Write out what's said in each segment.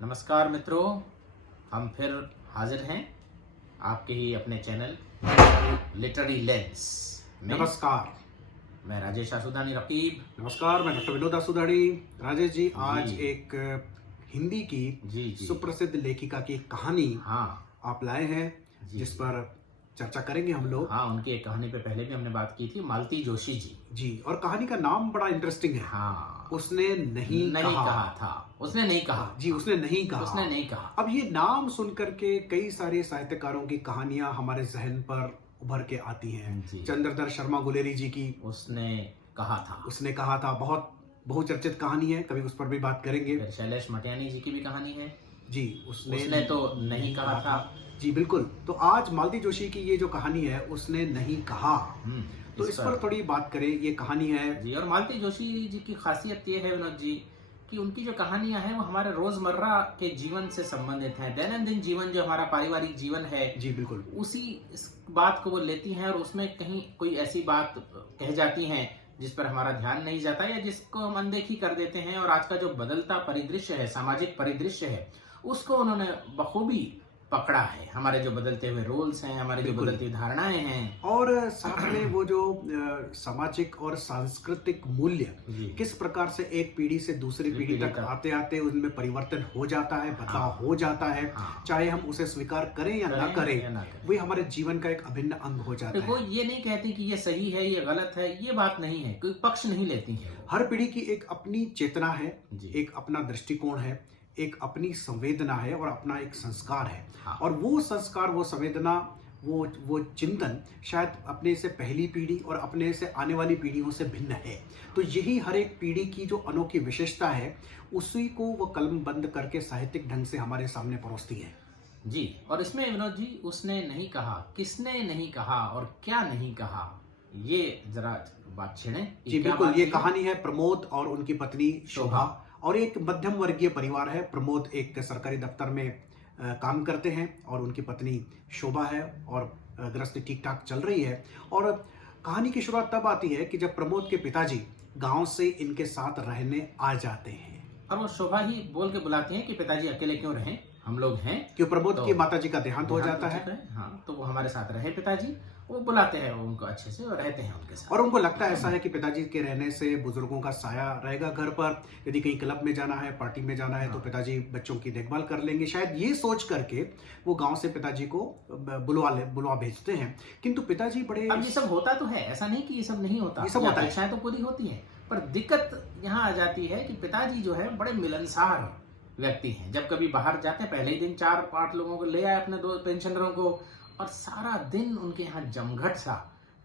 नमस्कार मित्रों, हम फिर हाजिर हैं आपके ही अपने चैनल लिटरेरी लेंस में। नमस्कार। मैं राजेश आसुदानी रकीब। नमस्कार, मैं डॉक्टर विनोद आसुदानी। राजेश जी, आज एक हिंदी की जी सुप्रसिद्ध लेखिका की कहानी हाँ आप लाए हैं, जिस पर चर्चा करेंगे हम लोग। हाँ, उनकी एक कहानी पे पहले भी हमने बात की थी, मालती जोशी जी। जी, और कहानी का नाम बड़ा इंटरेस्टिंग है। हाँ, उसने नहीं कहा था। उसने नहीं कहा। जी, उसने नहीं कहा। उसने नहीं कहा। अब ये नाम सुन करके कई सारे साहित्यकारों की कहानियां हमारे जहन पर उभर के आती हैं। जी। चंद्रधर शर्मा गुलेरी जी की उसने कहा था। बहुत बहुचर्चित कहानी है, कभी उस पर भी बात करेंगे। फिर शैलेश मटियानी जी की भी कहानी है। जी, उसने तो नहीं कहा था। जी बिल्कुल। तो आज मालती जोशी की ये जो कहानी है, उसने नहीं कहा, तो इस पर थोड़ी बात करें। ये कहानी है जी, और मालती जोशी जी की खासियत ये है विनोद जी कि उनकी जो कहानियां हैं वो हमारे रोजमर्रा के जीवन से संबंधित हैं। दैनंदिन जीवन जो हमारा पारिवारिक जीवन है, जी बिल्कुल, उसी इस बात को वो लेती हैं और उसमें कहीं कोई ऐसी बात कह जाती हैं जिस पर हमारा ध्यान नहीं जाता या जिसको हम अनदेखी कर देते हैं। और आज का जो बदलता परिदृश्य है, सामाजिक परिदृश्य है, उसको उन्होंने बखूबी पकड़ा है। हमारे जो बदलते हुए रोल्स हैं, हमारी जो बदलती धारणाएं हैं, और साथ में वो जो सामाजिक और सांस्कृतिक मूल्य किस प्रकार से एक पीढ़ी से दूसरी पीढ़ी तक आते आते उनमें परिवर्तन हो जाता है, बदलाव हो जाता है। चाहे हम उसे स्वीकार करें या ना करें, वही हमारे जीवन का एक अभिन्न अंग हो जाता है। वो ये नहीं कहती कि ये सही है, ये गलत है, ये बात नहीं है, कोई पक्ष नहीं लेती है। हर पीढ़ी की एक अपनी चेतना है, एक अपना दृष्टिकोण है, एक अपनी संवेदना है और अपना एक संस्कार है। और वो संस्कार, वो संवेदना, वो चिंतन शायद अपने से पहली पीढ़ी और अपने से आने वाली पीढ़ियों से भिन्न है। तो यही हर एक पीढ़ी की जो अनोखी विशेषता है, उसी को वो कलम बंद करके साहित्यिक ढंग से हमारे सामने परोसती है। जी, और इसमें विनोद जी, उसने नहीं कहा, किसने नहीं कहा और क्या नहीं कहा, ये जरा बात छेड़े। जी बिल्कुल, ये कहानी है प्रमोद और उनकी पत्नी शोभा। और एक मध्यम वर्गीय परिवार है। प्रमोद एक सरकारी दफ्तर में काम करते हैं और उनकी पत्नी शोभा है, और गृहस्थी ठीक ठाक चल रही है। और कहानी की शुरुआत तब आती है कि जब प्रमोद के पिताजी गांव से इनके साथ रहने आ जाते हैं। और वो शोभा ही बोल के बुलाती हैं कि पिताजी अकेले क्यों रहें, हम लोग हैं। क्यों प्रमोद की माताजी का देहांत हो जाता है। हाँ, तो वो हमारे साथ रहे पिताजी। वो बुलाते हैं उनको अच्छे से और रहते हैं उनके साथ। और उनको लगता ऐसा है कि पिताजी के रहने से बुजुर्गों का साया रहेगा घर पर। यदि कहीं क्लब में जाना है, पार्टी में जाना है, तो पिताजी बच्चों की देखभाल कर लेंगे। शायद ये सोच करके वो गांव से पिताजी को बुलवा भेजते हैं। किंतु पिताजी बड़े, अब ये सब होता तो है, ऐसा नहीं कि ये सब नहीं होता, ये सब होता है, अपेक्षाएं तो पूरी होती है। पर दिक्कत यहाँ आ जाती है कि पिताजी जो है बड़े मिलनसार व्यक्ति हैं। जब कभी बाहर जाते हैं, पहले ही दिन 4-5 लोगों को ले आए, अपने 2 पेंशनरों को, और सारा दिन उनके यहाँ जमघट सा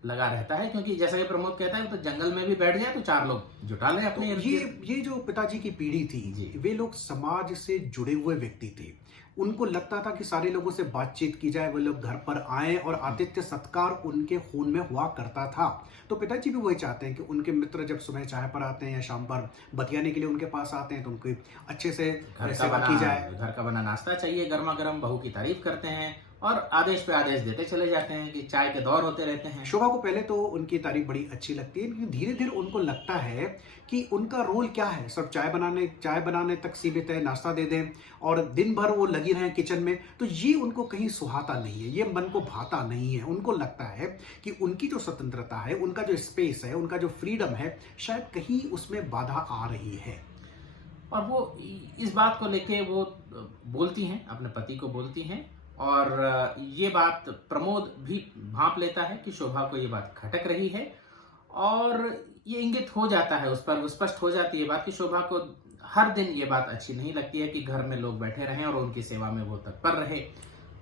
लगा रहता है। क्योंकि जैसा कि प्रमोद कहता है, तो जंगल में भी बैठ जाए तो 4 लोग जुटा लें अपने। तो ये जो पिताजी की पीढ़ी थी, वे लोग समाज से जुड़े हुए व्यक्ति थे। उनको लगता था कि सारे लोगों से बातचीत की जाए, वो लोग घर पर आए, और आतिथ्य सत्कार उनके खून में हुआ करता था। तो पिताजी भी वही चाहते हैं कि उनके मित्र जब सुबह चाय पर आते हैं या शाम पर बतियाने के लिए उनके पास आते हैं, तो उनकी अच्छे से सेवा की जाए। घर का बना नाश्ता चाहिए, गर्मा गर्म, बहू की तारीफ करते हैं और आदेश पे आदेश देते चले जाते हैं कि चाय के दौर होते रहते हैं। शोभा को पहले तो उनकी तारीफ बड़ी अच्छी लगती है, लेकिन धीरे धीरे उनको लगता है कि उनका रोल क्या है, सब चाय बनाने तक सीमित है, नाश्ता दे दें और दिन भर वो लगी रहें किचन में। तो ये उनको कहीं सुहाता नहीं है, ये मन को भाता नहीं है। उनको लगता है कि उनकी जो स्वतंत्रता है, उनका जो स्पेस है, उनका जो फ्रीडम है, शायद कहीं उसमें बाधा आ रही है। और वो इस बात को लेके वो बोलती हैं, अपने पति को बोलती हैं, और ये बात प्रमोद भी भांप लेता है कि शोभा को ये बात खटक रही है। और ये इंगित हो जाता है, उस पर स्पष्ट हो जाती है बात कि शोभा को हर दिन ये बात अच्छी नहीं लगती है कि घर में लोग बैठे रहें और उनकी सेवा में वो तत्पर रहे।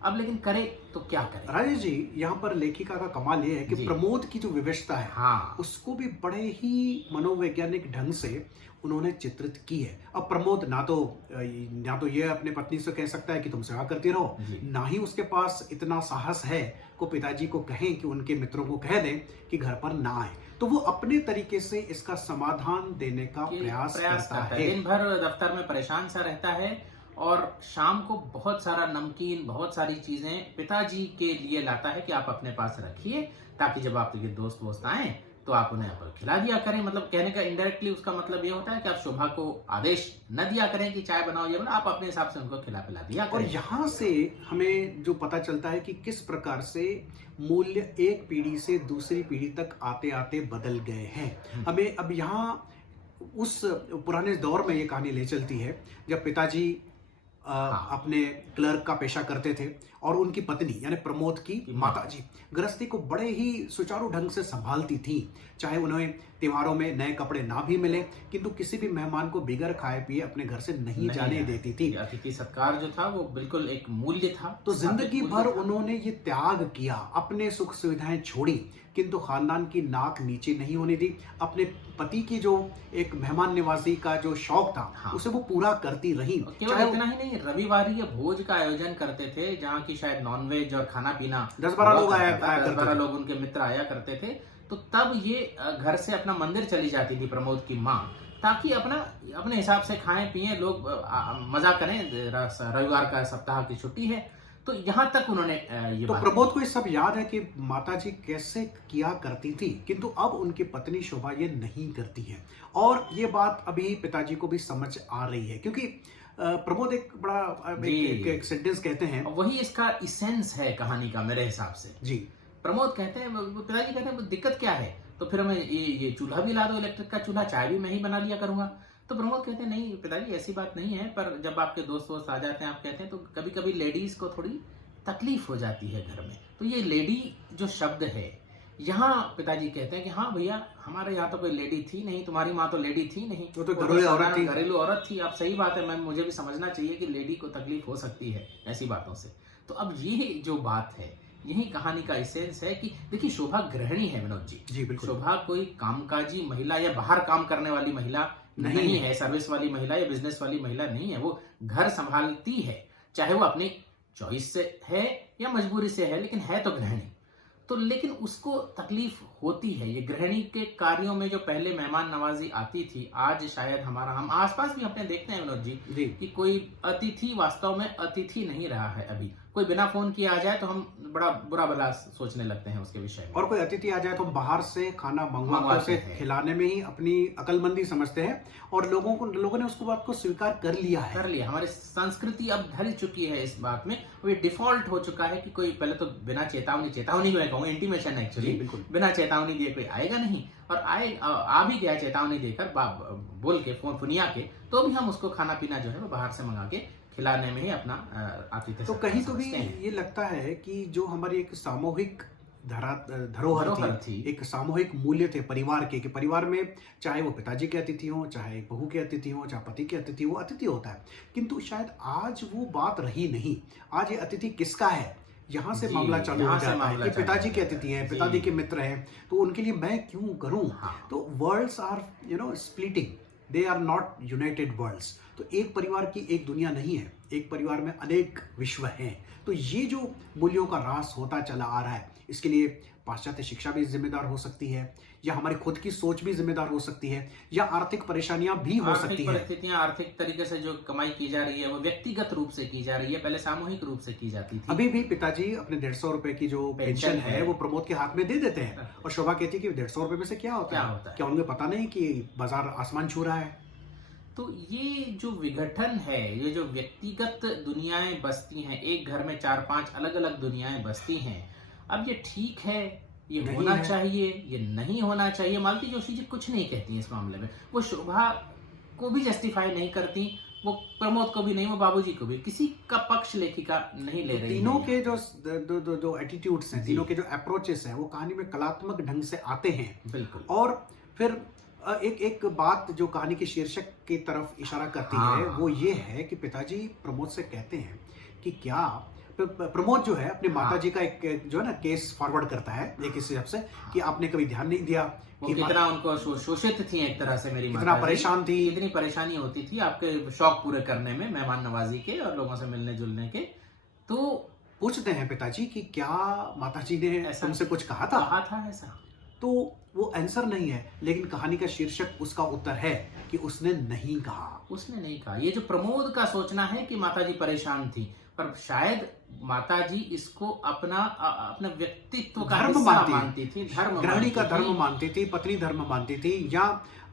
अब लेकिन करे तो क्या करे। राजेश जी, यहाँ पर लेखिका का कमाल ये है कि प्रमोद की जो विविधता है, उसको भी बड़े ही मनोवैज्ञानिक ढंग से उन्होंने चित्रित की है। अब प्रमोद ना तो ये अपने पत्नी से कह सकता है कि तुम सेवा करती रहो, ना ही उसके पास इतना साहस है को पिताजी को कहें कि उनके मित्रों को कह दें कि घर पर ना आए। तो वो अपने तरीके से इसका समाधान देने का प्रयास करता है। दिन भर दफ्तर में परेशान सा रहता है और शाम को बहुत सारा नमकीन, बहुत सारी चीजें पिताजी के लिए लाता है कि आप अपने पास रखिए, ताकि जब आपके दोस्त वोस्त आए तो आप उन्हें आप खिला दिया करें। मतलब कहने का इनडायरेक्टली उसका मतलब ये होता है कि आप शोभा को आदेश न दिया करें कि चाय बनाओ ये बनाओ, आप अपने हिसाब से उनको खिला पिला दिया और करें। यहाँ से हमें जो पता चलता है कि किस प्रकार से मूल्य एक पीढ़ी से दूसरी पीढ़ी तक आते आते बदल गए हैं। हमें अब यहाँ उस पुराने दौर में ये कहानी ले चलती है जब पिताजी अपने क्लर्क का पेशा करते थे और उनकी पत्नी यानी प्रमोद की माताजी गृहस्थी को बड़े ही सुचारू ढंग से संभालती थी। चाहे उन्हें त्योहारों में नए कपड़े ना भी मिले, किंतु किसी भी मेहमान को बिगर खाए पिए अपने घर से नहीं जाने देती थी। अतिथि सत्कार जो था वो बिल्कुल एक मूल्य था। तो जिंदगी भर उन्होंने ये त्याग किया, अपने सुख सुविधाएं छोड़ी, किंतु खानदान की नाक नीचे नहीं होने दी। अपने पति की जो एक मेहमान नवाजी का जो शौक था उसे वो पूरा करती रही। केवल इतना ही नहीं, रविवारी भोज का आयोजन करते थे जहाँ की शायद नॉनवेज और खाना पीना 10-12 लोग आया 10-12 लोग उनके मित्र आया करते थे। तो तब ये घर से अपना मंदिर चली जाती थी प्रमोद की माँ, ताकि अपने हिसाब से खाएं पिए लोग मजा करें। रविवार का सप्ताह की छुट्टी है, तो यहाँ तक उन्होंने ये तो प्रमोद को ये सब याद है कि माताजी कैसे किया करती थी, किंतु अब उनकी पत्नी शोभा ये नहीं करती है। और ये बात अभी पिताजी को भी समझ आ रही है, क्योंकि प्रमोद एक बड़ा एक सेंटेंस कहते हैं, वही इसका इसेंस है कहानी का मेरे हिसाब से। जी, प्रमोद कहते हैं, पिताजी कहते हैं दिक्कत क्या है, तो फिर हमें ये चूल्हा भी ला दो, इलेक्ट्रिक का चूल्हा, चाय भी मैं ही बना लिया करूंगा। तो प्रमोद कहते हैं नहीं पिताजी ऐसी बात नहीं है, पर जब आपके दोस्त वोस्त आ जाते हैं आप कहते हैं तो कभी कभी लेडीज को थोड़ी तकलीफ हो जाती है घर में। तो ये लेडी जो शब्द है, यहाँ पिताजी कहते हैं कि हाँ भैया हमारे यहाँ तो कोई लेडी थी नहीं, तुम्हारी माँ तो लेडी थी नहीं, वो तो घरेलू औरत थी। आप सही बात है, मैं मुझे भी समझना चाहिए कि लेडी को तकलीफ हो सकती है ऐसी बातों से। तो अब ये जो बात है, यही कहानी का एसेंस है कि देखिए शोभा गृहिणी है विनोद जी बिल्कुल। शोभा कोई कामकाजी महिला या बाहर काम करने वाली महिला नहीं है, सर्विस वाली महिला या बिजनेस वाली महिला नहीं है। वो घर संभालती है, चाहे वो अपनी चॉइस से है या मजबूरी से है, लेकिन है तो गृहिणी। तो लेकिन उसको तकलीफ होती है। ये गृहिणी के कार्यों में जो पहले मेहमान नवाजी आती थी, आज शायद हम आसपास भी अपने देखते हैं विनोद जी कि कोई अतिथि वास्तव में अतिथि नहीं रहा है। अभी कोई बिना फोन किए आ जाए तो हम बड़ा बुरा भला सोचने लगते हैं उसके विषय में, और कोई अतिथि आ जाए तो बाहर से खाना मंगवा उसे खिलाने में ही अपनी अकलमंदी समझते हैं, और लोगों ने उसको बात को स्वीकार कर लिया है। हमारी संस्कृति अब ढल चुकी है इस बात में, ये डिफॉल्ट हो चुका है कि कोई पहले तो बिना चेतावनी में कहूँगा, इंटीमेशन एक्चुअली, बिना चेतावनी दिए कोई आएगा नहीं, और आ भी गया चेतावनी देकर बोल के फोन फुनिया के, तो भी हम उसको खाना पीना जो है वो बाहर से मंगा के खिलाने में ही अपना आतिथ्य। तो कहीं तो भी ये लगता है कि जो हमारी एक सामूहिक धरोहर थी, एक सामूहिक मूल्य थे परिवार के, कि परिवार में चाहे वो पिताजी के अतिथि हो, चाहे बहू के अतिथि हो, चाहे पति के अतिथि हो, अतिथि होता है। किंतु शायद आज वो बात रही नहीं। आज ये अतिथि किसका है, यहाँ से मामला चालू हो जाता है कि पिताजी के अतिथि हैं, पिताजी के मित्र हैं, तो उनके लिए मैं क्यों करूं। तो worlds are splitting, they are not united worlds. तो एक परिवार की एक दुनिया नहीं है, एक परिवार में अनेक विश्व हैं। तो ये जो मूल्यों का ह्रास होता चला आ रहा है, इसके लिए पाश्चात्य शिक्षा भी जिम्मेदार हो सकती है, या हमारी खुद की सोच भी जिम्मेदार हो सकती है, या आर्थिक परेशानियां भी हो सकती है। परिस्थितियां, आर्थिक तरीके से जो कमाई की जा रही है वो व्यक्तिगत रूप से की जा रही है, पहले सामूहिक रूप से की जाती थी। अभी भी पिताजी अपने 150 रुपए की जो पेंशन है वो प्रमोद के हाथ में दे देते हैं, और शोभा कहती है कि 150 रुपए में से क्या होता है, क्या उनको पता नहीं कि बाजार आसमान छू रहा है। तो ये जो विघटन है, ये जो व्यक्तिगत दुनियाएं बसती हैं, एक घर में 4-5 अलग अलग दुनियाएं बसती हैं, अब ये ठीक है, ये होना चाहिए, ये नहीं होना चाहिए। मालती जोशी जी कुछ नहीं कहती इस मामले में, वो शोभा को भी जस्टिफाई नहीं करती, वो प्रमोद को भी नहीं, वो बाबूजी को भी, किसी का पक्ष लेखिका नहीं ले रही। तीनों के जो एटीट्यूड्स हैं, तीनों के जो अप्रोचेस हैं, वो कहानी में कलात्मक ढंग से आते हैं। बिल्कुल। और फिर एक बात जो कहानी के शीर्षक की तरफ इशारा करती है, वो ये है कि पिताजी प्रमोद से कहते हैं कि क्या प्रमोद जो है अपने माताजी का एक जो है ना केस फॉरवर्ड करता है एक हिसाब से, कि आपने कभी ध्यान नहीं दिया कि कितना उनको शोषित थी एक तरह से, मेरी कितना परेशान थी, कितनी परेशानी होती थी आपके शौक पूरे करने में, मेहमान नवाजी के और लोगों से मिलने जुलने के। तो पूछते हैं पिताजी कि क्या माताजी ने तुमसे कुछ कहा था ऐसा, तो वो आंसर नहीं है, लेकिन कहानी का शीर्षक उसका उत्तर है कि उसने नहीं कहा। ये जो प्रमोद का सोचना है कि माताजी परेशान थी, पर शायद माताजी इसको अपना व्यक्तित्व का धर्म हिस्सा मानती मानती थी, धर्म गृहिणी का मानती धर्म थी। मानती थी, पत्नी धर्म मानती थी, या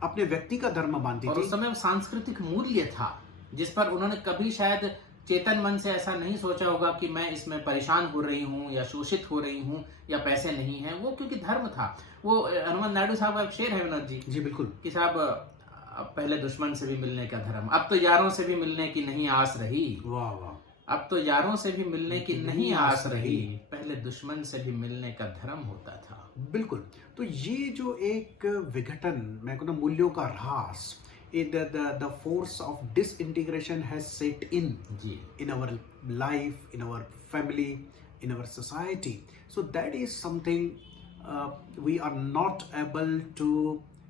अपने व्यक्ति का धर्म मानती और थी। उस समय सांस्कृतिक मूल्य था जिस पर उन्होंने कभी शायद चेतन मन से ऐसा नहीं सोचा होगा कि मैं इसमें परेशान हो रही हूँ या शोषित हो रही हूँ या पैसे नहीं है। वो क्योंकि धर्म था। वो हनुमान नायडू साहब का एक शेर है विनोद जी, जी बिल्कुल, कि साहब अब पहले दुश्मन से भी मिलने का धर्म, अब तो यारों से भी मिलने की नहीं आस रही। वाह वाह, अब तो यारों से भी मिलने की नहीं आस रही, पहले दुश्मन से भी मिलने का धर्म होता था। बिल्कुल। तो ये जो एक विघटन, मैं कहूँ मूल्यों का ह्रास, the force of disintegration has set in our life, in our family, in our society. So that is something we are not able to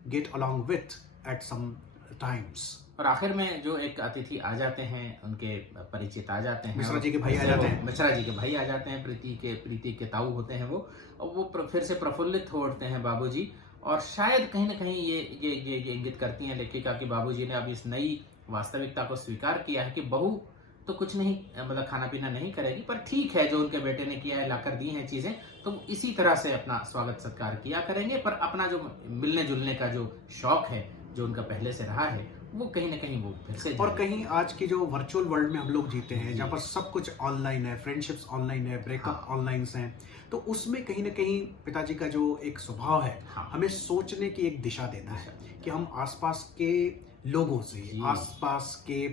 get along with at some times. और आखिर में जो एक अतिथि आ जाते हैं, उनके परिचित आ जाते हैं, मिश्रा जी के भाई आ जाते हैं, मिश्रा जी के भाई आ जाते हैं, प्रीति के ताऊ होते हैं वो, और वो फिर से प्रफुल्लित हो उठते हैं बाबूजी। और शायद कहीं ना कहीं ये इंगित करती हैं लेखिका कि बाबूजी ने अब इस नई वास्तविकता को स्वीकार किया है कि बहू तो कुछ नहीं, मतलब खाना पीना नहीं करेगी, पर ठीक है जो उनके बेटे ने किया है, लाकर दी हैं चीजें, तो इसी तरह से अपना स्वागत सत्कार किया करेंगे। पर अपना जो मिलने जुलने का जो शौक है, जो उनका पहले से रहा है, वो कहीं ना कहीं वो फिर से। और कहीं आज की जो वर्चुअल वर्ल्ड में हम लोग जीते हैं, जहाँ पर सब कुछ ऑनलाइन है, फ्रेंडशिप्स ऑनलाइन है, ब्रेकअप ऑनलाइन हैं, तो उसमें कहीं ना कहीं पिताजी का जो एक स्वभाव है, हमें सोचने की एक दिशा देता है कि हम आसपास के लोगों से, आसपास के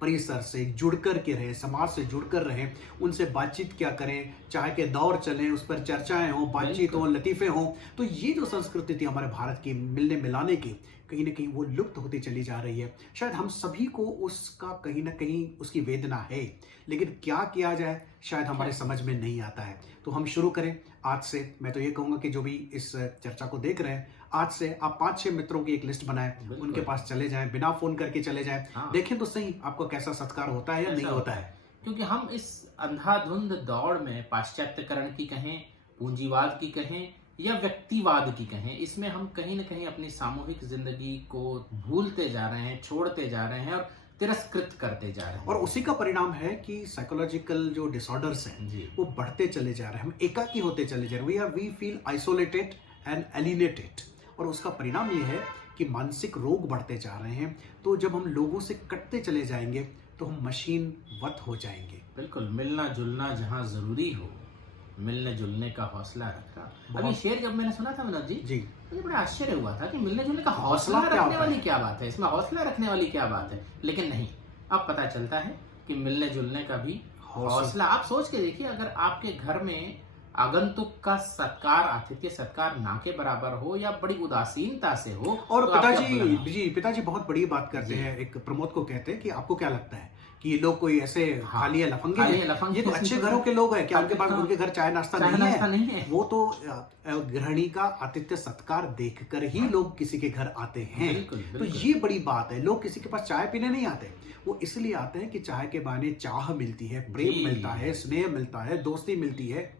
परिसर से जुड़कर के रहें, समाज से जुड़कर रहें, उनसे बातचीत क्या करें, चाहे के दौर चलें, उस पर चर्चाएं हो, बातचीत हो, लतीफ़े हों। तो ये जो संस्कृति थी हमारे भारत की मिलने मिलाने की, कहीं ना कहीं वो लुप्त होती चली जा रही है। शायद हम सभी को उसका कहीं ना कहीं उसकी वेदना है, लेकिन क्या किया जाए शायद हमारे समझ में नहीं आता है। तो हम शुरू करें आज से। मैं तो ये कहूँगा कि जो भी इस चर्चा को देख रहे हैं, आज से आप 5-6 मित्रों की एक लिस्ट बनाएं, उनके पास चले जाएं, बिना फोन करके चले जाएं, देखें तो सही आपको कैसा सत्कार होता है या नहीं होता है। क्योंकि हम इस अंधाधुंध दौड़ में पाश्चात्यकरण की कहें, पूंजीवाद की कहें या व्यक्तिवाद की कहें, इसमें हम कहीं ना कहीं अपनी सामूहिक जिंदगी को भूलते जा रहे हैं, छोड़ते जा रहे हैं और तिरस्कृत करते जा रहे हैं। और उसी का परिणाम है कि साइकोलॉजिकल जो डिसऑर्डर्स हैं वो बढ़ते चले जा रहे हैं, हम एकाकी होते चले जा रहे हैं, we feel isolated and alienated. और उसका परिणाम ये है कि मानसिक रोग बढ़ते जा रहे हैं। तो जब हम लोगों से कटते चले जाएंगे तो हम मशीन वत हो जाएंगे। बिल्कुल, मिलना जुलना जहाँ जरूरी हो, मिलने जुलने का हौसला रखना। अभी शेर जब मैंने सुना था विनोद जी, मुझे बड़ा आश्चर्य हुआ था कि मिलने जुलने का हौसला रखने वाली क्या बात है, इसमें हौसला रखने वाली क्या बात है। लेकिन नहीं, अब पता चलता है कि मिलने जुलने का भी हौसला। आप सोच के देखिए, अगर आपके घर में आगंतुक का सत्कार, आतिथ्य सत्कार ना के बराबर हो या बड़ी उदासीनता से हो। और तो पिताजी बहुत बड़ी बात करते हैं। एक प्रमोद को कहते हैं कि आपको क्या लगता है कि ये लोग कोई ऐसे खाली है, लफंगे हैं? ये तो अच्छे घरों के लोग हैं, क्या उनके पास उनके घर चाय नाश्ता नहीं है? वो तो गृहिणी का आतिथ्य सत्कार देखकर ही लोग किसी के घर आते हैं। तो ये बड़ी बात है। लोग किसी के पास चाय पीने नहीं आते, वो इसलिए आते हैं कि चाय के बहाने चाह मिलती है, प्रेम मिलता है, स्नेह मिलता है, दोस्ती मिलती है।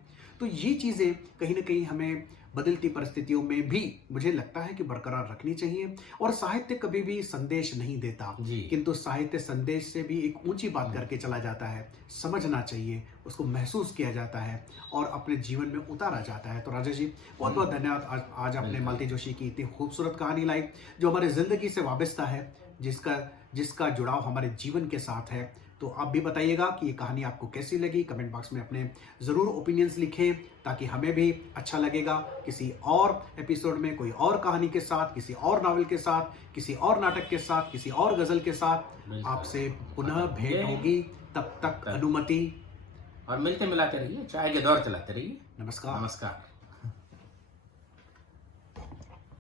तो ये चीजें कहीं ना कहीं हमें बदलती परिस्थितियों में भी मुझे लगता है कि बरकरार रखनी चाहिए। और साहित्य कभी भी संदेश नहीं देता, किंतु साहित्य संदेश से भी एक ऊंची बात करके चला जाता है। समझना चाहिए, उसको महसूस किया जाता है और अपने जीवन में उतारा जाता है। तो राजेश जी बहुत बहुत धन्यवाद, आज आपने मालती जोशी की इतनी खूबसूरत कहानी लाई जो हमारे जिंदगी से वाबस्ता है, जिसका जुड़ाव हमारे जीवन के साथ है। तो आप भी बताइएगा कि ये कहानी आपको कैसी लगी। कमेंट बॉक्स में अपने ज़रूर ओपिनियंस लिखें ताकि हमें भी अच्छा लगेगा। किसी और एपिसोड में कोई और कहानी के साथ, किसी और नावल के साथ, किसी और नाटक के साथ, किसी और गज़ल के साथ आपसे पुनः भेंट होगी। तब तक अनुमति, और मिलते मिलाते रहिए, चाय के दौर चलाते रहिए। नमस्कार। नमस्कार।